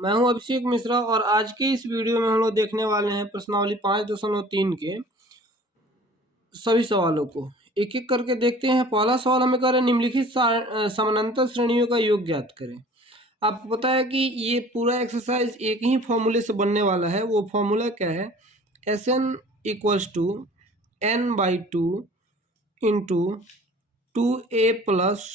मैं हूं अभिषेक मिश्रा और आज के इस वीडियो में हम लोग देखने वाले हैं प्रश्नावली 5.3 के सभी सवालों को एक एक करके देखते हैं। पहला सवाल हमें कर रहे हैं निम्नलिखित समानांतर श्रेणियों का योग ज्ञात करें। आपको पता है कि ये पूरा एक्सरसाइज एक ही फॉर्मूले से बनने वाला है। वो फॉर्मूला क्या है? Sn equals to n/2 into 2a plus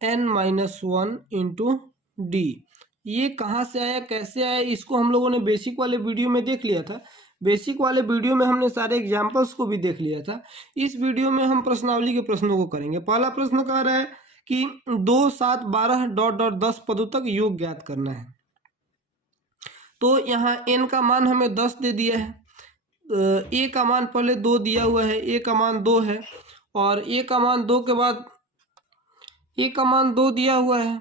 n-1 into D. ये कहाँ से आया, कैसे आया, इसको हम लोगों ने बेसिक वाले वीडियो में देख लिया था। बेसिक वाले वीडियो में हमने सारे एग्जाम्पल्स को भी देख लिया था। इस वीडियो में हम प्रश्नावली के प्रश्नों को करेंगे। पहला प्रश्न कह रहा है कि 2, 7, 12 डॉट डॉट 10 पदों तक योग ज्ञात करना है। तो यहाँ n का मान हमें 10 दे दिया है। a का मान पहले 2 दिया हुआ है, a का मान 2 है और a का मान 2 के बाद a का मान 2 दिया हुआ है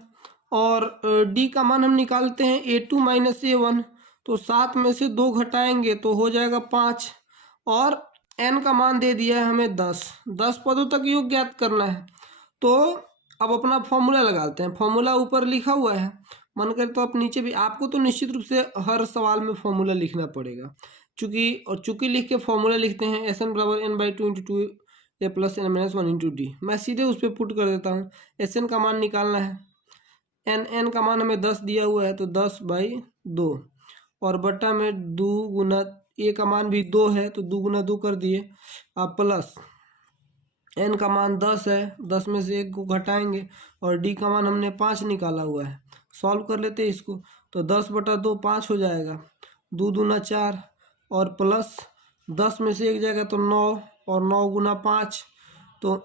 और d का मान हम निकालते हैं a2 माइनस a1। तो 7 में से 2 घटाएंगे तो हो जाएगा 5 और n का मान दे दिया है हमें 10 पदों तक योग ज्ञात करना है। तो अब अपना फॉर्मूला लगाते हैं। फॉर्मूला ऊपर लिखा हुआ है, मन करे तो आप नीचे भी, आपको तो निश्चित रूप से हर सवाल में फॉर्मूला लिखना पड़ेगा। चूंकि लिख के फॉर्मूला लिखते हैं Sn बराबर n/2 into 2a plus n-1 into D. मैं सीधे उस पर पुट कर देता हूँ। Sn का मान निकालना है, n का मान हमें 10 दिया हुआ है तो 10/2 और बट्टा में 2 गुना a का मान भी 2 है तो 2 गुना 2 कर दिए। अब प्लस n का मान 10 है, 10 में से 1 को घटाएंगे और d का मान हमने 5 निकाला हुआ है। सॉल्व कर लेते हैं इसको तो 10/2 5 हो जाएगा, 2 दूना 4 और प्लस 10 में से 1 जाएगा तो 9 और 9 गुना 5 तो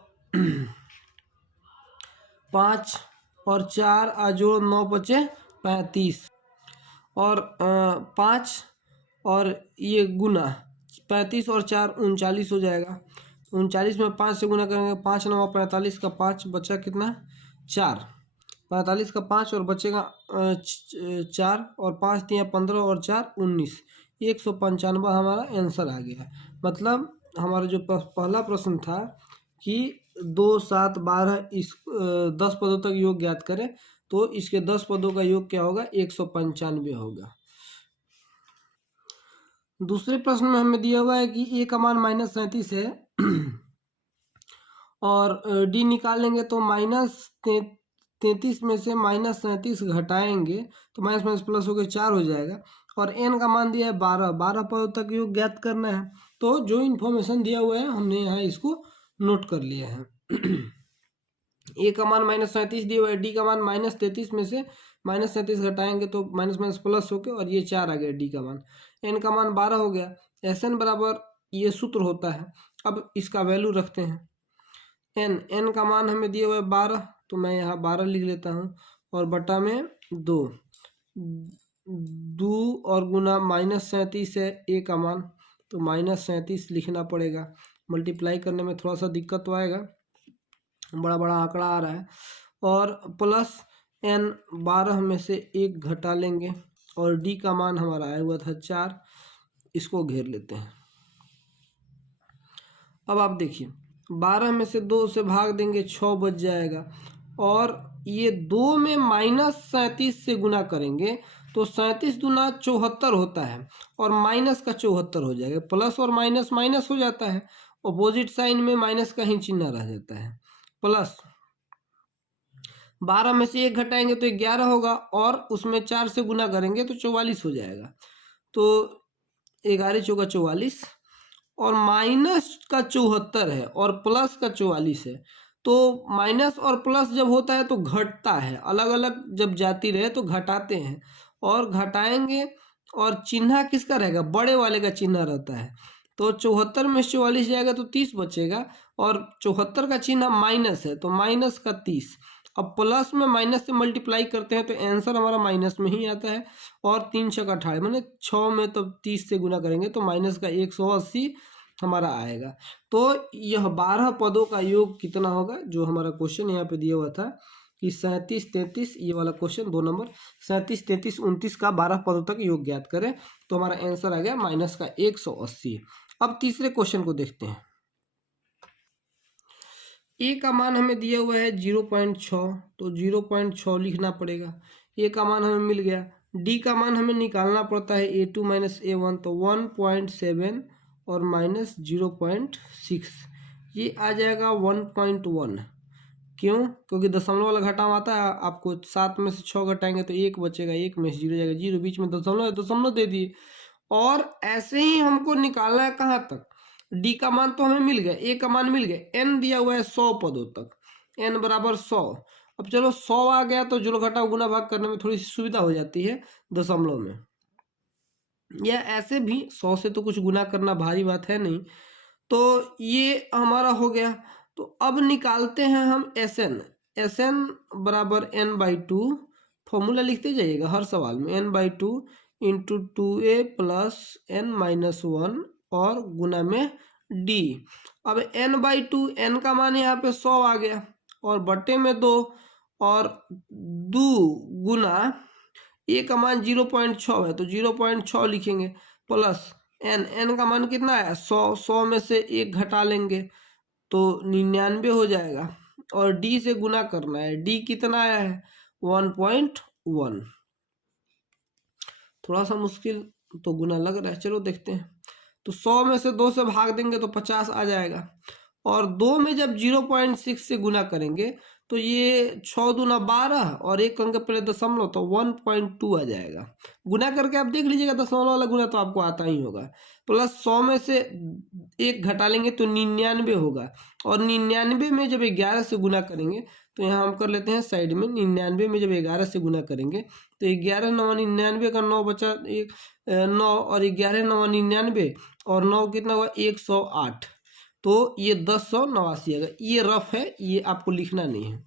5 और 4 जोड़ 9 बचे 35 और 5 और ये गुना 35 और 4 39 हो जाएगा। 39 में 5 से गुना करेंगे, 5 9 45 का 5 बचा कितना 4, 45 का 5 और बचेगा 4 और 5 दिया 15 और 4 19, 195 हमारा आंसर आ गया। मतलब हमारा जो पहला प्रश्न था कि 2, 7, 12 इस 10 पदों तक योग ज्ञात करें, तो इसके 10 पदों का योग क्या होगा 195 होगा। दूसरे प्रश्न में हमें दिया हुआ है कि a का मान -37 है और d निकालेंगे तो -33 में से -37 घटाएंगे तो माइनस माइनस प्लस हो गया 4 हो जाएगा और n का मान दिया है 12 पदों तक योग ज्ञात करना है। तो जो इन्फॉर्मेशन दिया हुआ है हमने यहाँ इसको नोट कर लिया है। a का मान -37 दिया हुआ है, d का मान -33 में से -37 घटाएंगे तो माइनस माइनस प्लस हो गया और ये 4 आ गया d का मान। n का मान 12 हो गया। Sn बराबर ये सूत्र होता है। अब इसका वैल्यू रखते हैं। n का मान हमें दिया हुआ है 12 तो मैं यहाँ 12 लिख लेता हूँ और बटा में 2 और गुना -37 है a का मान तो -37 लिखना पड़ेगा। मल्टीप्लाई करने में थोड़ा सा दिक्कत तो आएगा, बड़ा बड़ा आंकड़ा आ रहा है। और प्लस n 12 में से 1 घटा लेंगे और d का मान हमारा आया हुआ था 4, इसको घेर लेते हैं। अब आप देखिए 12 में से 2 से भाग देंगे 6 बच जाएगा और ये 2 में -37 से गुना करेंगे तो 37 दूना 74 होता है और माइनस का 74 हो जाएगा। प्लस और माइनस माइनस हो जाता है, अपोजिट साइन में माइनस का ही चिन्ह रह जाता है। प्लस 12 में से 1 घटाएंगे तो 11 होगा और उसमें 4 से गुना करेंगे तो 44 हो जाएगा। तो 11 चौका 44 और माइनस का 74 है और प्लस का 44 है। तो माइनस और प्लस जब होता है तो घटता है, अलग अलग जब जाती रहे तो घटाते हैं और घटाएंगे और चिन्ह किसका रहेगा, बड़े वाले का चिन्ह रहता है। तो 74 में 44 जाएगा तो 30 बचेगा और 74 का चिन्ह माइनस है तो माइनस का 30। अब प्लस में माइनस से मल्टीप्लाई करते हैं तो आंसर हमारा माइनस में ही आता है और 3 छक्का 18 मैंने 6 में तो 30 से गुना करेंगे तो माइनस का 180 हमारा आएगा। तो यह 12 पदों का योग कितना होगा, जो हमारा क्वेश्चन यहाँ पे दिया हुआ था कि 37, 33, ये वाला क्वेश्चन 2 नंबर 37, 33, 29 का 12 पदों तक योग ज्ञात करें तो हमारा आंसर आ गया माइनस का 180। अब तीसरे क्वेश्चन को देखते हैं। a का मान हमें दिया हुआ है 0.6 तो 0.6 लिखना पड़ेगा। a का मान हमें मिल गया डी का मान हमें निकालना पड़ता है A2 माइनस A1, तो 1.7 और माइनस 0.6, ये आ जाएगा 1.1। क्यों? क्योंकि दशमलव वाला घटाव आता है, आपको 7 में से 6 घटाएंगे तो 1 बचेगा, 1 में से 0 जाएगा, 0 बीच में दशमलव है, दशमलव दे दिए। और ऐसे ही हमको निकालना है कहाँ तक, डी का मान तो हमें मिल गया, ए का मान मिल गया, एन दिया हुआ है 100 पदों तक, एन बराबर 100। अब चलो 100 आ गया तो जोड़ घटाव गुना भाग करने में थोड़ी सी सुविधा हो जाती है दशमलव में, या ऐसे भी 100 से तो कुछ गुना करना भारी बात है नहीं। तो ये हमारा हो गया। तो अब निकालते हैं हम एस एन बराबर n/2, फॉर्मूला लिखते जाइएगा हर सवाल में, n/2 into 2a plus n-1 और गुना में d। अब n/2, n का मान यहाँ पे 100 आ गया और बटे में 2 और 2 गुना ए का मान 0.6 है तो 0.6 लिखेंगे प्लस एन का मान कितना है 100 में से 1 घटा लेंगे तो 99 हो जाएगा और डी से गुना करना है, डी कितना आया है 1.1। थोड़ा सा मुश्किल तो गुना लग रहा है, चलो देखते हैं। तो 100 में से 2 से भाग देंगे तो 50 आ जाएगा और 2 में जब 0.6 से गुना करेंगे तो ये 6 दूना 12 और 1 अंक पहले दशमलव तो 1.2 आ जाएगा। गुना करके आप देख लीजिएगा, दशमलव वाला गुना तो आपको आता ही होगा। प्लस 100 में से 1 घटा लेंगे तो 99 होगा और 99 में जब 11 से गुना करेंगे तो यहाँ हम कर लेते हैं साइड में, 99 में जब 11 से गुना करेंगे तो 11 9 99 का 9 बचा 1 9 और 11 9 99 और 9 कितना हुआ 108, तो ये 1089 आएगा। ये रफ है, ये आपको लिखना नहीं है,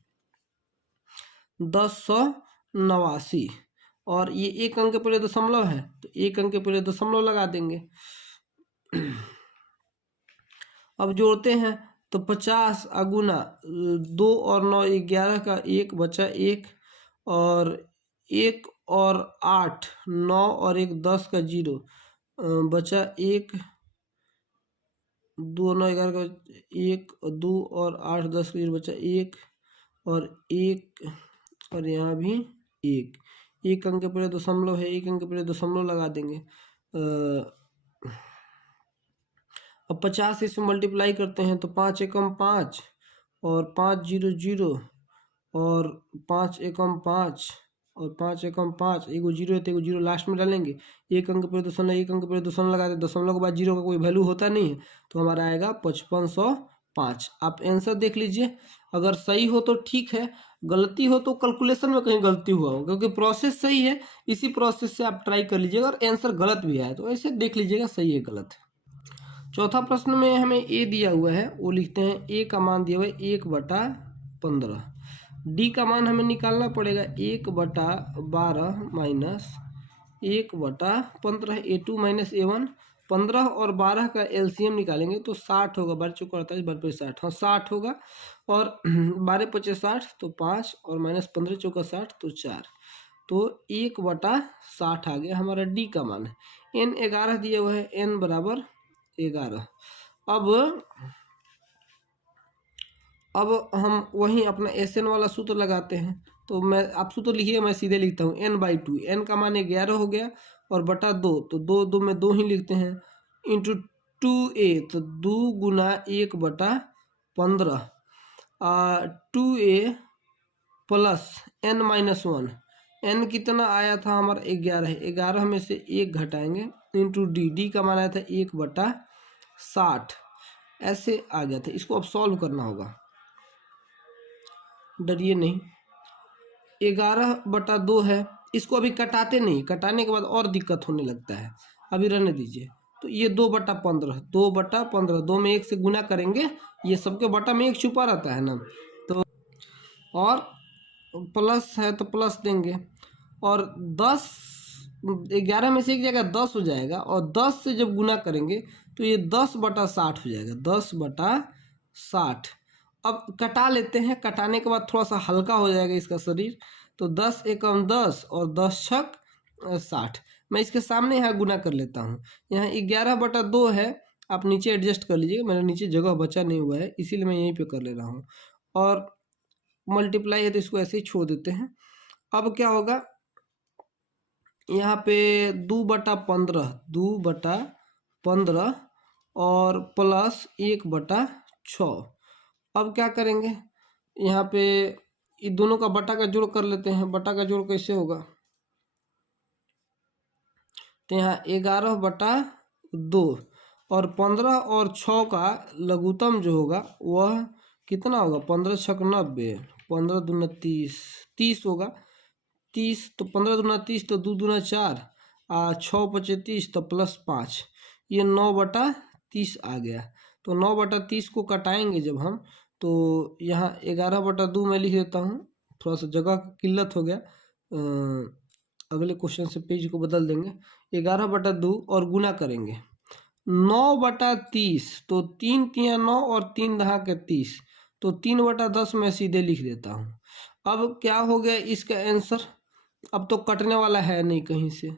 1089 और ये 1 अंक पहले दशमलव है तो 1 अंक पहले दशमलव लगा देंगे। अब जोड़ते हैं तो 50 अगुना 2 और 9 11 का 1 बचा 1 और 1 और 8 9 और 1 10 का 0 बचा 1 2 9 11 का 1 2 और 8 10 का 0 बचा 1 और 1 और यहाँ भी 1 अंक पहले दशमलव है, 1 अंक पहले दशमलव लगा देंगे। अब 50 इसमें मल्टीप्लाई करते हैं तो 5 एकम 5 और 5 0 0 और 5 एकम 5 और 5 एकम 5, एगो 0 है तो एगो 0 लास्ट में डालेंगे, 1 अंक पर दशमलव 1 अंक पर दशमलव लगा दें, दशमलव के बाद 0 का कोई वैल्यू होता नहीं है तो हमारा आएगा 5505। आप आंसर देख लीजिए, अगर सही हो तो ठीक है, गलती हो तो कैलकुलेशन में कहीं गलती हुआ हो, क्योंकि प्रोसेस सही है, इसी प्रोसेस से आप ट्राई कर लीजिएगा। और आंसर गलत भी आया तो ऐसे देख लीजिएगा सही है गलत है। चौथा प्रश्न में हमें ए दिया हुआ है, वो लिखते हैं ए का मान दिया हुआ है 1/15। डी का मान हमें निकालना पड़ेगा 1/12 माइनस 1/15, A2 माइनस A1। 15 और 12 का एलसीएम निकालेंगे तो 60 होगा, 12 चौका 48, 12 60, हाँ 60 होगा और 12 पचे 60 तो 5 और माइनस 15 चौका 60 तो 4, तो 1/60 आ गया हमारा डी का मान है। n 11 दिया हुआ है, n बराबर 11। अब हम वहीं अपना एस.एन वाला सूत्र लगाते हैं, तो मैं आप सूत्र लिखिए, मैं सीधे लिखता हूँ n/2, n का मान 11 हो गया और बटा 2 तो 2 में 2 ही लिखते हैं इंटू 2a तो 2 गुना 1/15 2a प्लस n-1, n कितना आया था हमारा 11 है, 11 में से 1 घटाएंगे इंटू डी का मान आया था 1/60, ऐसे आ गया था। इसको अब सॉल्व करना होगा, डरिए नहीं। 11/2 है, इसको अभी कटाते नहीं, कटाने के बाद और दिक्कत होने लगता है, अभी रहने दीजिए। तो ये 2/15, 2/15, 2 में 1 से गुना करेंगे, ये सबके बटा में 1 छुपा रहता है ना, तो और प्लस है तो प्लस देंगे और 10 11 में से 1 जगह 10 हो जाएगा और 10 से जब गुना करेंगे तो ये 10/60 हो जाएगा, 10/60। अब कटा लेते हैं, कटाने के बाद थोड़ा सा हल्का हो जाएगा इसका शरीर, तो 10 एकम 10 और 10 छक 60। मैं इसके सामने यहाँ गुना कर लेता हूँ, यहाँ 11/2 है, आप नीचे एडजस्ट कर लीजिएगा, मेरा नीचे जगह बचा नहीं हुआ है इसीलिए मैं यहीं पे कर ले रहा हूँ, और मल्टीप्लाई है तो इसको ऐसे ही छोड़ देते हैं। अब क्या होगा, यहाँ पे 2/15, 2/15 और प्लस 1/6। अब क्या करेंगे, यहाँ पे इन दोनों का बटा का जोड़ कर लेते हैं। बटा का जोड़ कैसे होगा, तो यहाँ 11/2 और 15 और 6 का लघुत्तम जो होगा वह कितना होगा, 15 छक 90, 15 दूना 30, 30 होगा। 30 तो 15 दूना 30 तो 2 दूना 4, 6 पचे 30 तो +5, ये 9/30 आ गया। तो 9/30 को कटाएंगे जब हम, तो यहाँ 11/2 मैं लिख देता हूँ, थोड़ा सा जगह की किल्लत हो गया, अगले क्वेश्चन से पेज को बदल देंगे। 11/2 और गुना करेंगे 9/30, तो 3 तिया 9 और 3 दहा के 30, तो 3/10 मैं सीधे लिख देता हूँ। अब क्या हो गया इसका आंसर, अब तो कटने वाला है नहीं कहीं से,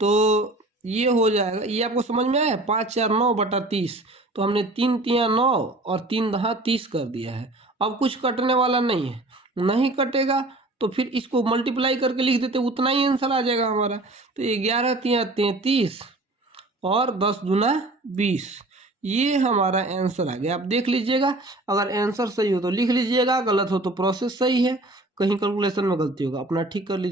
तो ये हो जाएगा। ये आपको समझ में आया, 5 4 9/30, तो हमने 3 तिया 9 और 3 दहा 30 कर दिया है। अब कुछ कटने वाला नहीं है, नहीं कटेगा तो फिर इसको मल्टीप्लाई करके लिख देते, उतना ही आंसर आ जाएगा हमारा। तो 11 तिया 33 और 10 दूना 20, ये हमारा आंसर आ गया। आप देख लीजिएगा, अगर आंसर सही हो तो लिख लीजिएगा, गलत हो तो प्रोसेस सही है, कहीं कैलकुलेशन में गलती होगा अपना ठीक कर लीजिए।